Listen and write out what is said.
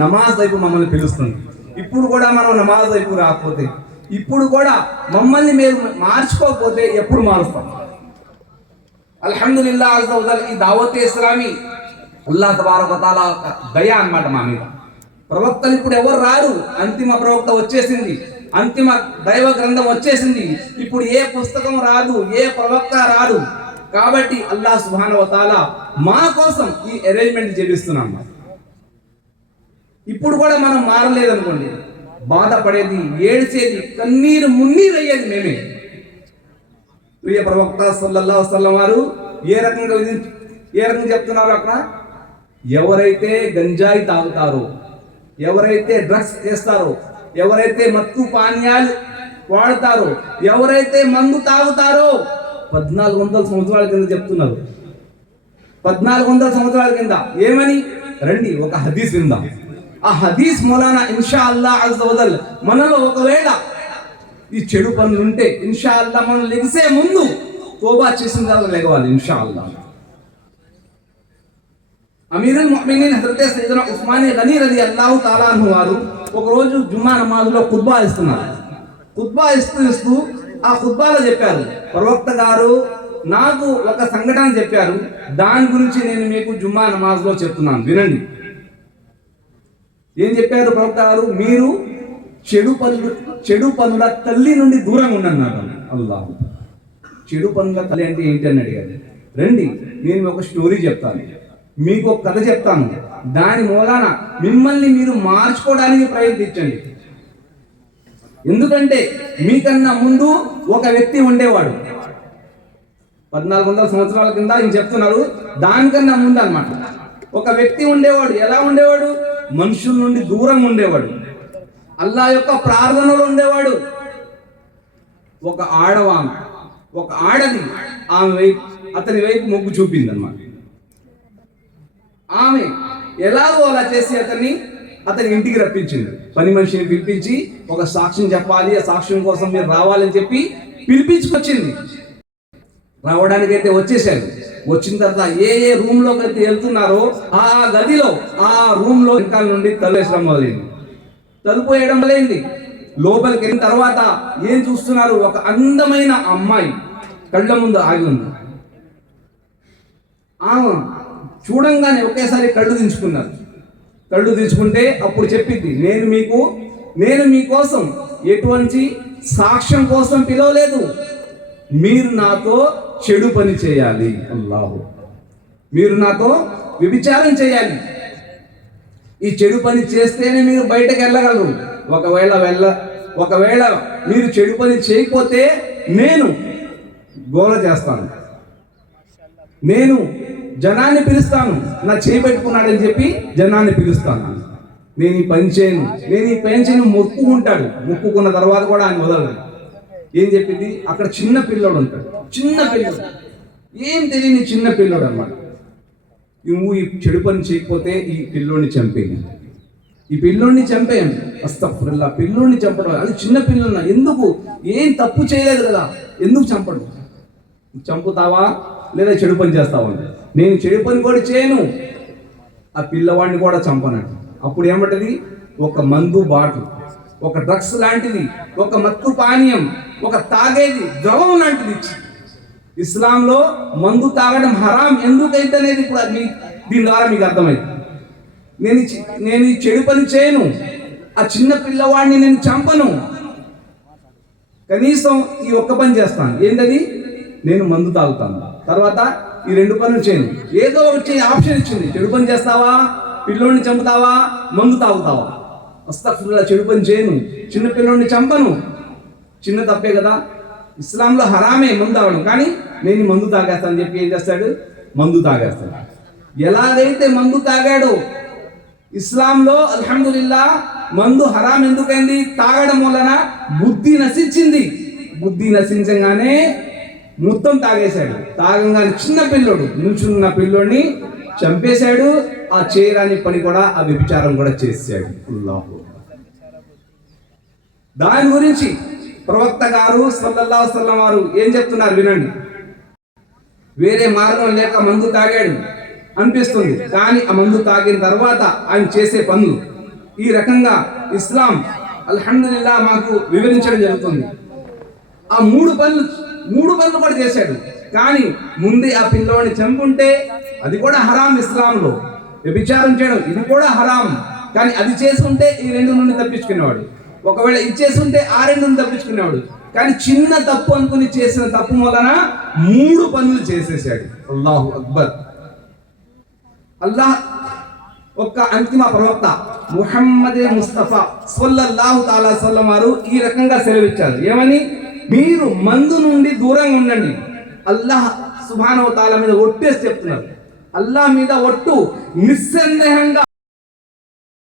నమాజ్ వైపు మమ్మల్ని పిలుస్తుంది. ఇప్పుడు కూడా మనం నమాజ్ వైపు రాకపోతే, ఇప్పుడు కూడా మమ్మల్ని మీరు మార్చుకోకపోతే ఎప్పుడు మారుస్తాం? అల్హమ్దులిల్లాహ్ అజ్జ వజల్ ఈ దావత్ ఇస్లామీ అల్లాహ్ తబారక వ తఆలా దయ అన్నమాట మా మీద. ప్రవక్తలు ఇప్పుడు ఎవరు రారు, అంతిమ ప్రవక్త వచ్చేసింది, అంతిమ దైవ గ్రంథం వచ్చేసింది. ఇప్పుడు ఏ పుస్తకం రాదు, ఏ ప్రవక్త రాదు. కాబట్టి అల్లాహ్ సుబ్హానహు వ తఆలా మా కోసం ఈ అరేంజ్మెంట్ చేపిస్తున్నాం. ఇప్పుడు కూడా మనం మారలేదనుకోండి, బాధపడేది, ఏడ్చేది, కన్నీరు మున్నీరు అయ్యేది మేమే. ప్రియ ప్రవక్త సల్లల్లాహు అలైహి వసల్లం వారు ఏ రకంగా చెప్తున్నారు అక్కడ? ఎవరైతే గంజాయి తాగుతారో, ఎవరైతే డ్రగ్స్ చేస్తారో, ఎవరైతే మత్తు పానీయాలు వాడతారో, ఎవరైతే మందు తాగుతారో 1400 సంవత్సరాల కింద చెప్తున్నారు. 1400 సంవత్సరాల కింద ఏమని రండి ఒక హదీస్ విందాం. ఆ హదీస్ మూలాన ఇన్షా అల్లాహ్ అజ్జ వజల్ మనలో ఒకవేళ ఈ చెడు పనులు ఉంటే ఇన్షా అల్లాహ్ మనం లెగిసే ముందు తోబా చేసిన తర్వాత లెగవాలి ఇన్షా అల్లాహ్. అమీరుల్ ముഅ్మినీన్ హజరత్ సయ్యదునా ఉస్మాన్ గనీ రలియల్లాహు తఆలా అన్హు వారు ఒకరోజు జుమ్మా నమాజ్లో ఖుత్బా ఇస్తున్నారు. ఖుత్బా ఇస్తూ ఆ ఖుత్బాలో చెప్పారు, ప్రవక్త గారు నాకు ఒక సంఘటన చెప్పారు, దాని గురించి నేను మీకు జుమ్మా నమాజ్లో చెప్తున్నాను, వినండి. ఏం చెప్పారు ప్రవక్త గారు? మీరు చెడు పనుల తల్లి నుండి దూరంగా ఉండన్నారు. అల్లాహ్, చెడు పనుల తల్లి అంటే ఏంటి అని అడిగారు. రండి నేను ఒక స్టోరీ చెప్తాను, మీకు ఒక కథ చెప్తాను, దాని మూలాన మిమ్మల్ని మీరు మార్చుకోవడానికి ప్రయత్నించండి. ఎందుకంటే మీకన్నా ముందు ఒక వ్యక్తి ఉండేవాడు. 1400 సంవత్సరాల కింద ఆయన చెప్తున్నారు, దానికన్నా ముందు అన్నమాట ఒక వ్యక్తి ఉండేవాడు. ఎలా ఉండేవాడు? మనుషుల నుండి దూరంగా ఉండేవాడు, అల్లాహ్ యొక్క ప్రార్థనలో ఉండేవాడు. ఒక ఆడది ఆమె వైపు, అతని వైపు మొగ్గు చూపింది అన్నమాట. ఆమె ఎలాగో అలా చేసి అతని ఇంటికి రప్పించింది. పని మనిషిని పిలిపించి ఒక సాక్ష్యం చెప్పాలి, ఆ సాక్ష్యం కోసం మీరు రావాలని చెప్పి పిలిపించుకొచ్చింది. రావడానికైతే వచ్చేసారు. వచ్చిన తర్వాత ఏ రూమ్ లోకి అయితే వెళ్తున్నారో ఆ గదిలో, ఆ రూమ్ లో వెనకాల నుండి తలుపేసడం మొదలైంది. తలుపు వేయడం మొదలైంది. లోపలికి వెళ్ళిన తర్వాత ఏం చూస్తున్నారు? ఒక అందమైన అమ్మాయి కళ్ళ ముందు ఆగి ఉంది. చూడంగానే ఒకేసారి కళ్ళు దించుకున్నారు. కళ్ళు దించుకుంటే అప్పుడు చెప్పింది, నేను మీకోసం ఎటువంటి సాక్ష్యం కోసం పిలవలేదు, మీరు నాతో చెడు పని చేయాలి. అల్లాహు, మీరు నాతో వ్యభిచారం చేయాలి. ఈ చెడు పని చేస్తేనే మీరు బయటకు వెళ్ళగలరు. ఒకవేళ మీరు చెడు పని చేయకపోతే నేను గోల చేస్తాను, నేను జనాన్ని పిలుస్తాను, నా చేయి పెట్టుకున్నాడని చెప్పి జనాన్ని పిలుస్తాను. నేను ఈ పని చేయను, మొక్కుకుంటాడు. మొక్కుకున్న తర్వాత కూడా ఆయన వదలదు. ఏం చెప్పింది? అక్కడ చిన్న పిల్లోడు ఉంటాడు, చిన్న పిల్లోడు, ఏం తెలియని చిన్న పిల్లోడు అన్నమాట. నువ్వు ఈ చెడు పని చేయకపోతే ఈ పిల్లోడిని చంపేయండి. అస్తగ్ఫిరుల్లాహ్, పిల్లోడిని చంపడం, అది చిన్న పిల్లోడిని, ఎందుకు? ఏం తప్పు చేయలేదు కదా, ఎందుకు చంపడు? చంపుతావా లేదా చెడు పని చేస్తావా? నేను చెడు పని కూడా చేయను, ఆ పిల్లవాడిని కూడా చంపనండి. అప్పుడు ఏమంటది? ఒక మందు బాటిల్, ఒక డ్రగ్స్ లాంటిది, ఒక మత్తు పానీయం, ఒక తాగేది ద్రవం లాంటిది ఇచ్చి, ఇస్లాంలో మందు తాగడం హరాం ఎందుకైతే అనేది ఇప్పుడు దీని ద్వారా మీకు అర్థమైంది. నేను ఈ చెడు పని చేయను, ఆ చిన్న పిల్లవాడిని నేను చంపను, కనీసం ఈ ఒక్క పని చేస్తాను. ఏంటది? నేను మందు తాగుతాను, తర్వాత ఈ 2 పనులు చేయను. ఏదో ఒకటి ఆప్షన్ ఇచ్చింది. చెడు పని చేస్తావా, పిల్లోడిని చంపుతావా, మందు తాగుతావా? అస్తగ్ఫిరుల్లాహ్, చెడు పని చేయను, చిన్న పిల్లోడిని చంపను. చిన్న తప్పే కదా, ఇస్లాంలో హరామే మందు తాగడం, కానీ నేను మందు తాగేస్తాను చెప్పి ఏం చేస్తాడు? మందు తాగేస్తాడు. ఎలాగైతే మందు తాగాడో ఇస్లాంలో అల్హమ్దులిల్లాహ్ మందు హరాం ఎందుకైంది? తాగడం వలన బుద్ధి నశించింది. బుద్ధి నశించగానే మొత్తం తాగేశాడు. తాగంగానే చిన్న పిల్లోడు, నిల్చున్న పిల్లోడిని చంపేశాడు. ఆ చేయరాని పని కూడా, ఆ వ్యభిచారం కూడా చేశాడు. దాని గురించి ప్రవక్త గారు సల్లల్లాహు అలైహి వసల్లం వారు ఏం చెప్తున్నారు వినండి. వేరే మార్గం లేక మందు తాగాడు, అనిపిస్తుంది. కానీ ఆ మందు తాగిన తర్వాత ఆయన చేసే పనులు ఈ రకంగా ఇస్లాం అల్హమ్దులిల్లా మాకు వివరించడం జరుగుతుంది. ఆ మూడు పనులు కూడా చేశాడు. కానీ ముందే ఆ పిల్లోని చంపుంటే అది కూడా హరాం. ఇస్లాంలో వ్యభిచారం చేయడం ఇది కూడా హరాం. కానీ అది చేసుంటే ఈ రెండు నుండి తప్పించుకునేవాడు. ఒకవేళ ఇది చేసుంటే ఆ రెండు నుండి తప్పించుకునేవాడు. కానీ చిన్న తప్పు అనుకుని చేసిన తప్పు వలన 3 పనులు చేసేసాడు. అల్లాహు అక్బర్. అల్లాహ్ ఒక్క అంతిమ ప్రవక్త ముహమ్మద్ ముస్తఫా సల్లల్లాహు తఆలా సల్లం వారు ఈ రకంగా సెలవిచ్చారు. ఏమని? మీరు మందు నుండి దూరంగా ఉండండి. అల్లాహ్ సుబ్హానహు వ తఆలా మీద ఒట్టేసి చెప్తున్నారు. అల్లాహ్ మీద ఒట్టు, నిస్సందేహంగా